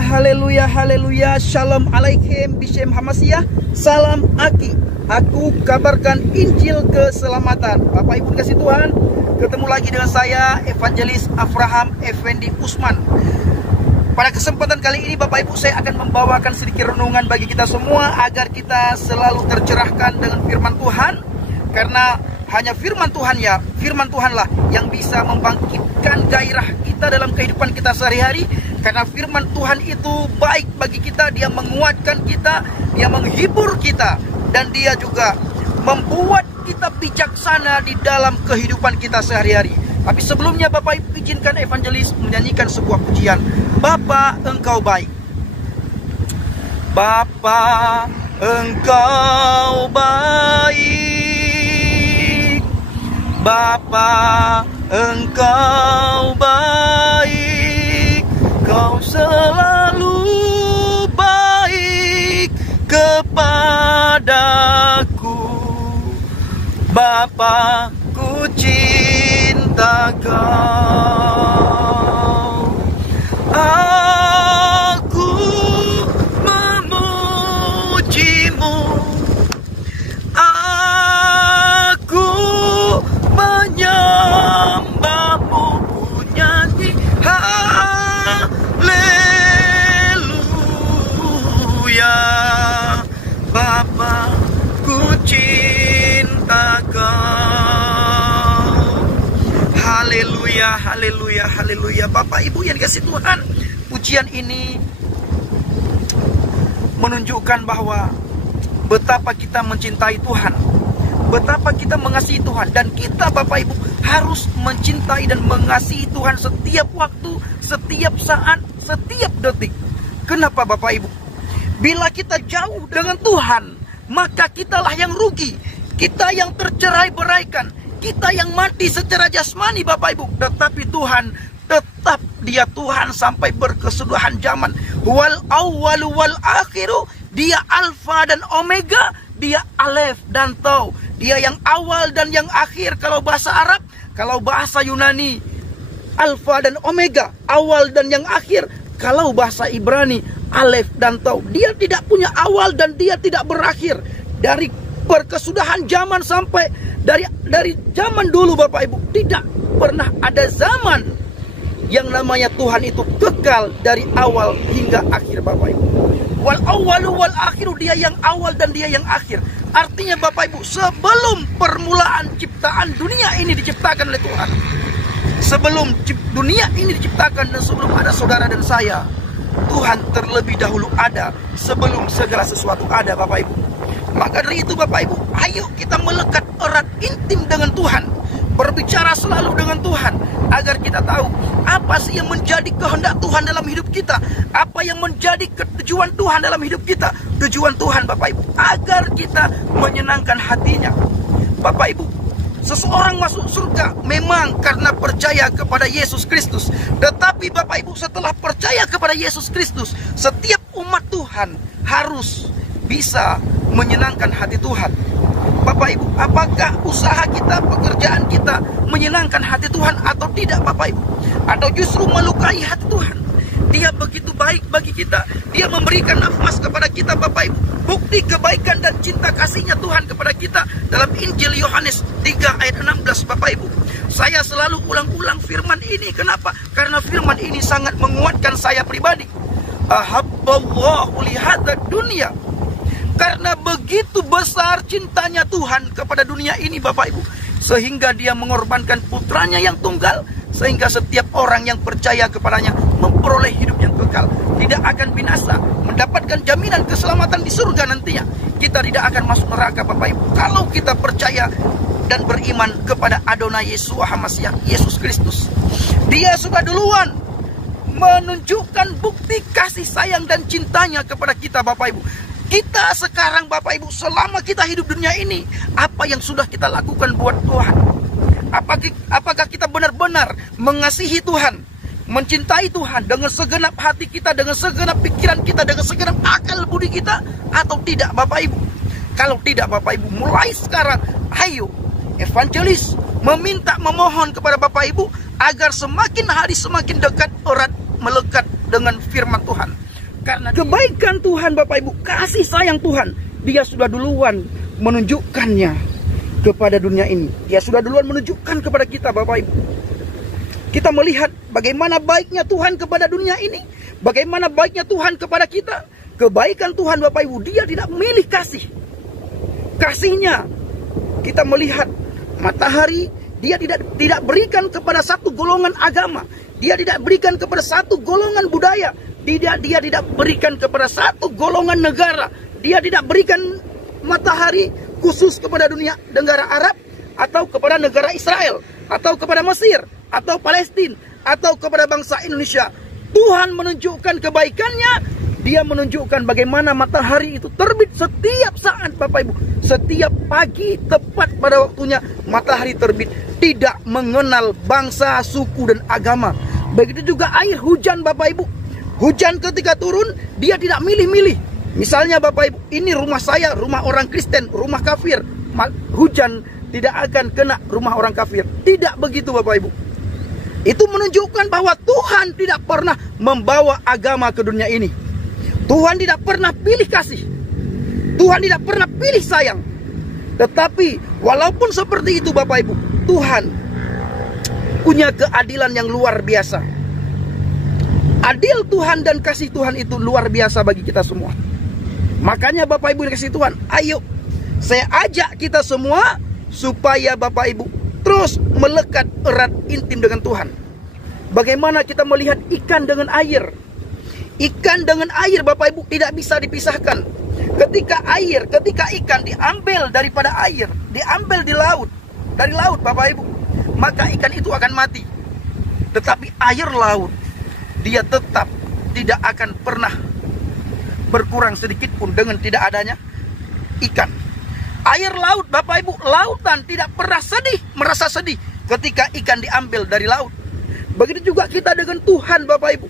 haleluya, haleluya. Shalom alaikum, Bishem Hamasiyah. Salam Aki. Aku kabarkan Injil keselamatan. Bapak Ibu kasih Tuhan, ketemu lagi dengan saya, Evangelis Avraham Effendi Usman. Pada kesempatan kali ini Bapak Ibu, saya akan membawakan sedikit renungan bagi kita semua, agar kita selalu tercerahkan dengan firman Tuhan. Karena hanya firman Tuhan, ya, firman Tuhanlah yang bisa membangkitkan gairah kita dalam kehidupan kita sehari-hari. Karena firman Tuhan itu baik bagi kita, dia menguatkan kita, dia menghibur kita, dan dia juga membuat kita bijaksana di dalam kehidupan kita sehari-hari. Tapi sebelumnya Bapak Ibu, izinkan Evangelis menyanyikan sebuah pujian. Bapa, Engkau baik. Bapa, Engkau baik. Bapa, Engkau baik. Kau selalu baik kepadaku. Bapa, ku cinta Kau. Aku memujimu. Aku menyembahmu. Ku nyanyi haleluya. Bapa, ku cinta Kau. Haleluya, haleluya, haleluya. Bapak Ibu yang dikasih Tuhan, pujian ini menunjukkan bahwa betapa kita mencintai Tuhan, betapa kita mengasihi Tuhan. Dan kita Bapak Ibu harus mencintai dan mengasihi Tuhan setiap waktu, setiap saat, setiap detik. Kenapa Bapak Ibu? Bila kita jauh dengan Tuhan, maka kitalah yang rugi. Kita yang tercerai-beraikan, kita yang mati secara jasmani Bapak Ibu. Tetapi Tuhan tetap dia Tuhan sampai berkesudahan zaman. Wal awwalu wal akhiru, dia alfa dan omega, dia alef dan tau. Dia yang awal dan yang akhir kalau bahasa Arab. Kalau bahasa Yunani, alfa dan omega, awal dan yang akhir. Kalau bahasa Ibrani, alef dan tau. Dia tidak punya awal dan dia tidak berakhir. Dari berkesudahan zaman sampai dari zaman dulu Bapak Ibu, tidak pernah ada zaman yang namanya Tuhan itu kekal dari awal hingga akhir Bapak Ibu. Wal awwalu wal akhiru, dia yang awal dan dia yang akhir. Artinya Bapak Ibu, sebelum permulaan ciptaan dunia ini diciptakan oleh Tuhan, sebelum dunia ini diciptakan dan sebelum ada saudara dan saya, Tuhan terlebih dahulu ada sebelum segala sesuatu ada Bapak Ibu. Maka dari itu Bapak Ibu, ayo kita melekat erat intim dengan Tuhan, berbicara selalu dengan Tuhan, agar kita tahu apa sih yang menjadi kehendak Tuhan dalam hidup kita, apa yang menjadi tujuan Tuhan dalam hidup kita. Tujuan Tuhan Bapak Ibu, agar kita menyenangkan hatinya. Bapak Ibu, seseorang masuk surga memang karena percaya kepada Yesus Kristus. Tetapi Bapak Ibu, setelah percaya kepada Yesus Kristus, setiap umat Tuhan harus bisa menyenangkan hati Tuhan. Bapak Ibu, apakah usaha kita, pekerjaan kita menyenangkan hati Tuhan atau tidak Bapak Ibu? Atau justru melukai hati Tuhan? Dia begitu baik bagi kita, dia memberikan nafas kepada kita Bapak Ibu. Bukti kebaikan dan cinta kasihnya Tuhan kepada kita dalam Injil Yohanes 3 ayat 16 Bapak Ibu. Saya selalu ulang-ulang firman ini. Kenapa? Karena firman ini sangat menguatkan saya pribadi. Ahabballahu lihadzal dunya. Karena begitu besar cintanya Tuhan kepada dunia ini Bapak Ibu, sehingga dia mengorbankan putranya yang tunggal, sehingga setiap orang yang percaya kepadanya memperoleh hidup yang kekal, tidak akan binasa, mendapatkan jaminan keselamatan di surga nantinya. Kita tidak akan masuk neraka Bapak Ibu, kalau kita percaya dan beriman kepada Adonai Yeshua Hamasiyah, Yesus Kristus. Dia sudah duluan menunjukkan bukti kasih sayang dan cintanya kepada kita Bapak Ibu. Kita sekarang Bapak Ibu, selama kita hidup dunia ini, apa yang sudah kita lakukan buat Tuhan? Apakah kita benar-benar mengasihi Tuhan, mencintai Tuhan dengan segenap hati kita, dengan segenap pikiran kita, dengan segenap akal budi kita, atau tidak Bapak Ibu? Kalau tidak Bapak Ibu, mulai sekarang ayo Evangelis memohon kepada Bapak Ibu agar semakin hari semakin dekat, erat, melekat dengan firman Tuhan. Karena kebaikan Tuhan Bapak Ibu, kasih sayang Tuhan, Dia sudah duluan menunjukkannya kepada dunia ini. Dia sudah duluan menunjukkan kepada kita Bapak Ibu. Kita melihat bagaimana baiknya Tuhan kepada dunia ini, bagaimana baiknya Tuhan kepada kita. Kebaikan Tuhan Bapak Ibu, Dia tidak memilih kasih. Kasihnya kita melihat matahari, Dia tidak berikan kepada satu golongan agama. Dia tidak berikan kepada satu golongan budaya. Dia tidak berikan kepada satu golongan negara. Dia tidak berikan matahari khusus kepada dunia negara Arab, atau kepada negara Israel, atau kepada Mesir, atau Palestina, atau kepada bangsa Indonesia. Tuhan menunjukkan kebaikannya. Dia menunjukkan bagaimana matahari itu terbit setiap saat Bapak Ibu. Setiap pagi tepat pada waktunya matahari terbit. Tidak mengenal bangsa, suku, dan agama. Begitu juga air hujan Bapak Ibu. Hujan ketika turun, Dia tidak milih-milih. Misalnya Bapak Ibu, ini rumah saya, rumah orang Kristen, rumah kafir. Hujan tidak akan kena rumah orang kafir. Tidak begitu Bapak Ibu. Itu menunjukkan bahwa Tuhan tidak pernah membawa agama ke dunia ini. Tuhan tidak pernah pilih kasih. Tuhan tidak pernah pilih sayang. Tetapi walaupun seperti itu Bapak Ibu, Tuhan punya keadilan yang luar biasa. Adil Tuhan dan kasih Tuhan itu luar biasa bagi kita semua. Makanya Bapak Ibu dikasih Tuhan, ayo saya ajak kita semua supaya Bapak Ibu terus melekat erat intim dengan Tuhan. Bagaimana kita melihat ikan dengan air. Ikan dengan air Bapak Ibu tidak bisa dipisahkan. Ketika ikan diambil daripada air, diambil dari laut Bapak Ibu, maka ikan itu akan mati. Tetapi air laut, dia tetap tidak akan pernah berkurang sedikit pun dengan tidak adanya ikan. Air laut Bapak Ibu, lautan tidak pernah merasa sedih ketika ikan diambil dari laut. Begitu juga kita dengan Tuhan Bapak Ibu,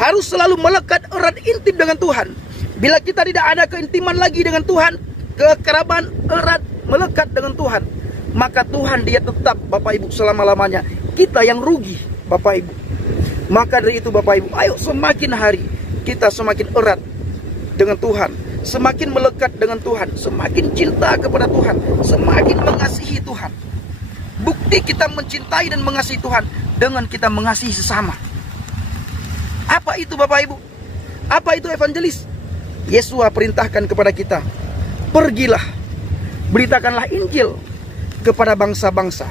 harus selalu melekat erat intim dengan Tuhan. Bila kita tidak ada keintiman lagi dengan Tuhan, kekerabaan erat melekat dengan Tuhan, maka Tuhan Dia tetap Bapak Ibu selama-lamanya. Kita yang rugi Bapak Ibu. Maka dari itu Bapak Ibu, ayo semakin hari kita semakin erat dengan Tuhan, semakin melekat dengan Tuhan, semakin cinta kepada Tuhan, semakin mengasihi Tuhan. Bukti kita mencintai dan mengasihi Tuhan dengan kita mengasihi sesama. Apa itu Bapak Ibu? Apa itu evangelis? Yesus perintahkan kepada kita, pergilah, beritakanlah Injil kepada bangsa-bangsa,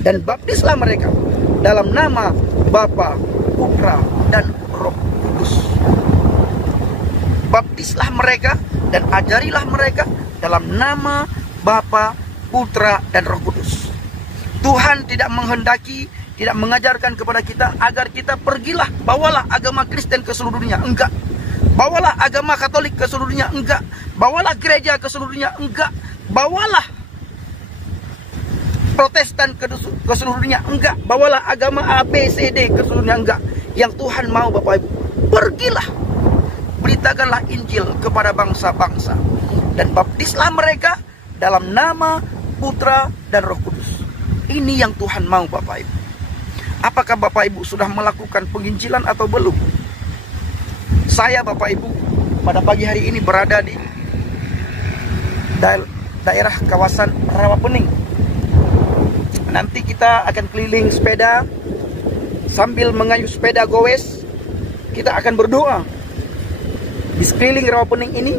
dan baptislah mereka dalam nama Bapa, Putra, dan Roh Kudus. Baptislah mereka dan ajarilah mereka dalam nama Bapa, Putra, dan Roh Kudus. Tuhan tidak menghendaki, tidak mengajarkan kepada kita agar kita pergilah, bawalah agama Kristen ke seluruh dunia. Enggak. Bawalah agama Katolik ke seluruh dunia. Enggak. Bawalah gereja ke seluruh dunia. Enggak. Bawalah Protestan ke seluruh dunia. Enggak. Bawalah agama A, B, C, D ke seluruh dunia. Enggak. Yang Tuhan mau Bapak Ibu, pergilah, beritakanlah Injil kepada bangsa-bangsa, dan baptislah mereka dalam nama Putra dan Roh Kudus. Ini yang Tuhan mau Bapak Ibu. Apakah Bapak Ibu sudah melakukan penginjilan atau belum? Saya Bapak Ibu pada pagi hari ini berada di daerah kawasan Rawapening. Nanti kita akan keliling sepeda, sambil mengayuh sepeda gowes, kita akan berdoa di sekeliling Rawapening ini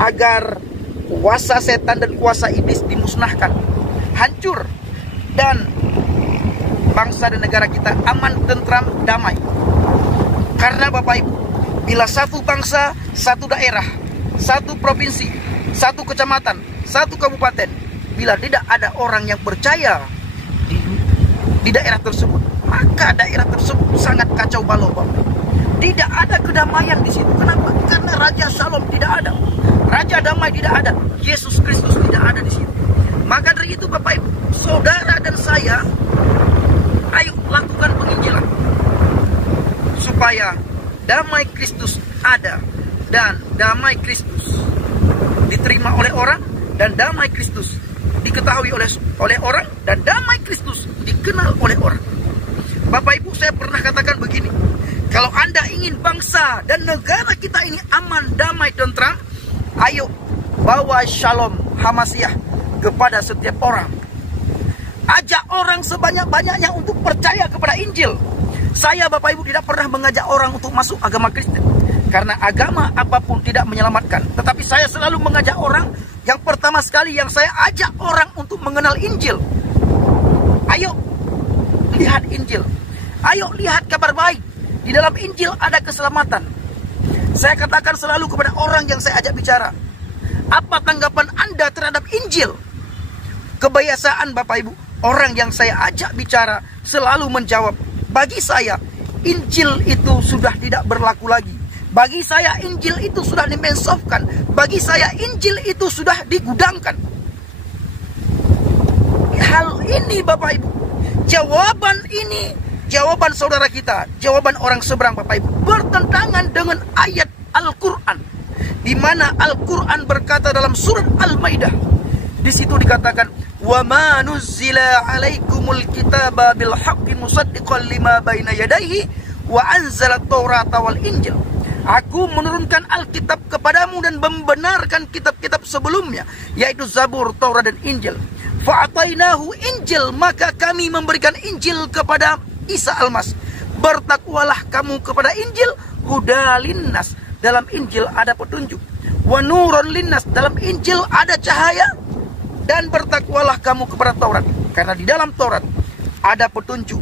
agar kuasa setan dan kuasa iblis dimusnahkan, hancur, dan bangsa dan negara kita aman, tentram, damai. Karena Bapak Ibu, bila satu bangsa, satu daerah, satu provinsi, satu kecamatan, satu kabupaten, bila tidak ada orang yang percaya di daerah tersebut, maka daerah tersebut sangat kacau balau Bapak. Tidak ada kedamaian di situ. Kenapa? Karena Raja Shalom tidak ada, Raja Damai tidak ada, Yesus Kristus tidak ada di situ. Maka dari itu Bapak Ibu, saudara dan saya, ayo lakukan penginjilan supaya damai Kristus ada, dan damai Kristus diterima oleh orang, dan damai Kristus diketahui oleh orang, dan damai Kristus dikenal oleh orang. Bapak Ibu, saya pernah katakan begini, Kalau Anda ingin bangsa dan negara kita ini aman, damai, tentram, ayo bawa shalom Hamasiah kepada setiap orang. Ajak orang sebanyak-banyaknya untuk percaya kepada Injil. Saya, Bapak Ibu, tidak pernah mengajak orang untuk masuk agama Kristen, karena agama apapun tidak menyelamatkan. Tetapi saya selalu mengajak orang, yang pertama sekali yang saya ajak orang untuk mengenal Injil. Ayo lihat Injil. Ayo lihat kabar baik. Di dalam Injil ada keselamatan. Saya katakan selalu kepada orang yang saya ajak bicara, apa tanggapan Anda terhadap Injil? Kebiasaan Bapak Ibu, orang yang saya ajak bicara selalu menjawab, bagi saya Injil itu sudah tidak berlaku lagi. Bagi saya Injil itu sudah dimensofkan. Bagi saya Injil itu sudah digudangkan. Hal ini Bapak Ibu, jawaban ini, jawaban saudara kita, jawaban orang seberang Bapak Ibu, bertentangan dengan ayat Al-Quran, di mana Al-Quran berkata dalam surat Al-Maidah, di situ dikatakan, wa ma nuzzila alaikumul kitaba bil haqqi musaddiqan lima baina yadayhi wa anzala at-taurata wal injil. Aku menurunkan Alkitab kepadamu dan membenarkan kitab-kitab sebelumnya, yaitu Zabur, Taurat dan Injil. Fa'atainahu Injil, maka kami memberikan Injil kepada Isa Al-Mas. Bertakwalah kamu kepada Injil, hudalinnas, dalam Injil ada petunjuk. Wa nurun linnas, dalam Injil ada cahaya. Dan bertakwalah kamu kepada Taurat, karena di dalam Taurat ada petunjuk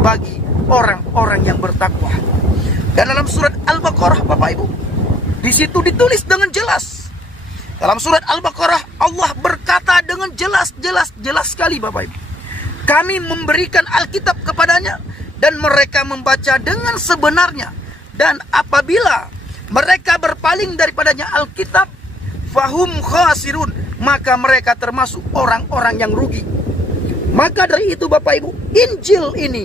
bagi orang-orang yang bertakwa. Dan dalam surat Al-Baqarah Bapak Ibu, di situ ditulis dengan jelas. Dalam surat Al-Baqarah Allah berkata dengan jelas sekali Bapak Ibu, kami memberikan Alkitab kepadanya dan mereka membaca dengan sebenarnya. Dan apabila mereka berpaling daripadanya Alkitab, fahum khasirun, maka mereka termasuk orang-orang yang rugi. Maka dari itu Bapak Ibu, Injil ini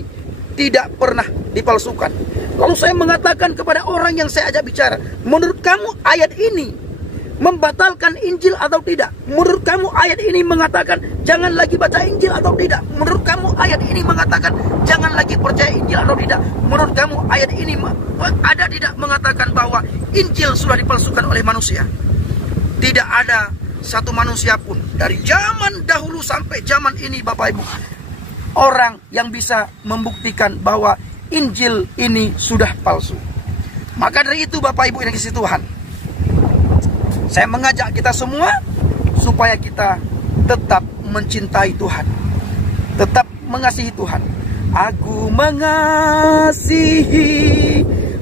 tidak pernah dipalsukan. Lalu saya mengatakan kepada orang yang saya ajak bicara, menurut kamu ayat ini membatalkan Injil atau tidak? Menurut kamu ayat ini mengatakan jangan lagi baca Injil atau tidak? Menurut kamu ayat ini mengatakan jangan lagi percaya Injil atau tidak? Menurut kamu ayat ini ada tidak mengatakan bahwa Injil sudah dipalsukan oleh manusia? Tidak ada satu manusia pun dari zaman dahulu sampai zaman ini Bapak Ibu, orang yang bisa membuktikan bahwa Injil ini sudah palsu. Maka dari itu Bapak Ibu yang dikasihi Tuhan, saya mengajak kita semua supaya kita tetap mencintai Tuhan, tetap mengasihi Tuhan. Aku mengasihi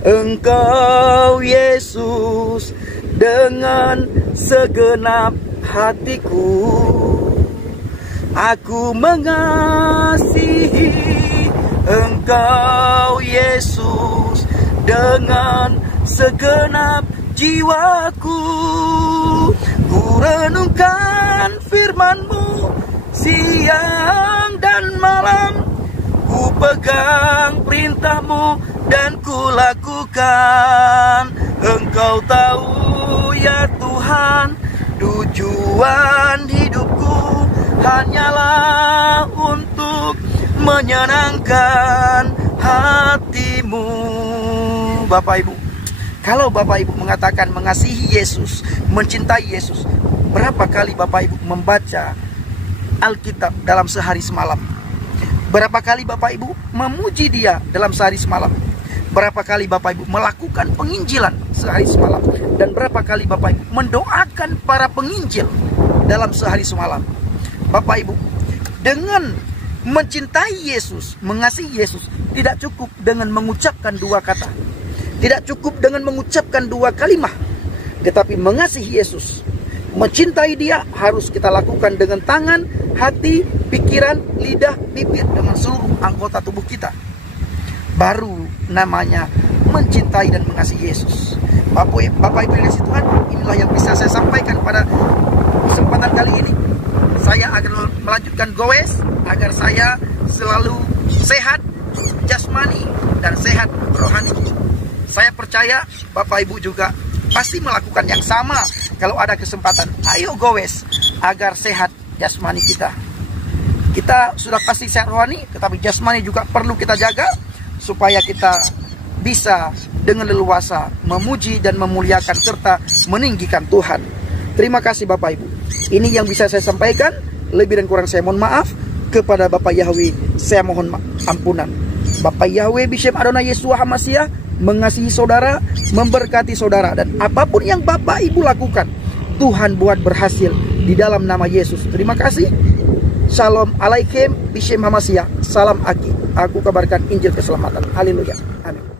Engkau Yesus dengan segenap hatiku. Aku mengasihi Engkau Yesus dengan segenap jiwaku. Ku renungkan firman-Mu siang dan malam. Ku pegang perintah-Mu dan ku lakukan. Engkau tahu ya Tuhan, tujuan hidupku hanyalah untuk menyenangkan hati-Mu. Bapak Ibu, kalau Bapak Ibu mengatakan mengasihi Yesus, mencintai Yesus, berapa kali Bapak Ibu membaca Alkitab dalam sehari semalam? Berapa kali Bapak Ibu memuji Dia dalam sehari semalam? Berapa kali Bapak Ibu melakukan penginjilan sehari semalam? Dan berapa kali Bapak Ibu mendoakan para penginjil dalam sehari semalam? Bapak Ibu, dengan mencintai Yesus, mengasihi Yesus, tidak cukup dengan mengucapkan dua kata, tidak cukup dengan mengucapkan dua kalimat, tetapi mengasihi Yesus, mencintai Dia harus kita lakukan dengan tangan, hati, pikiran, lidah, bibir, dengan seluruh anggota tubuh kita. Baru namanya mencintai dan mengasihi Yesus. Bapak Ibu yang dikasihi Tuhan, inilah yang bisa saya sampaikan pada kesempatan kali ini. Saya akan melanjutkan goes agar saya selalu sehat jasmani dan sehat rohani. Saya percaya Bapak Ibu juga pasti melakukan yang sama kalau ada kesempatan. Ayo goes agar sehat jasmani kita. Kita sudah pasti sehat rohani, tetapi jasmani juga perlu kita jaga supaya kita bisa dengan leluasa memuji dan memuliakan serta meninggikan Tuhan. Terima kasih Bapak Ibu. Ini yang bisa saya sampaikan. Lebih dan kurang saya mohon maaf. Kepada Bapak Yahweh saya mohon ampunan. Bapak Yahweh Bishem Adonai Yeshua HaMashiach mengasihi saudara, memberkati saudara, dan apapun yang Bapak Ibu lakukan, Tuhan buat berhasil di dalam nama Yesus. Terima kasih. Shalom alaikum Bishem HaMashiach. Salam Aki. Aku kabarkan Injil keselamatan. Haleluya. Amin.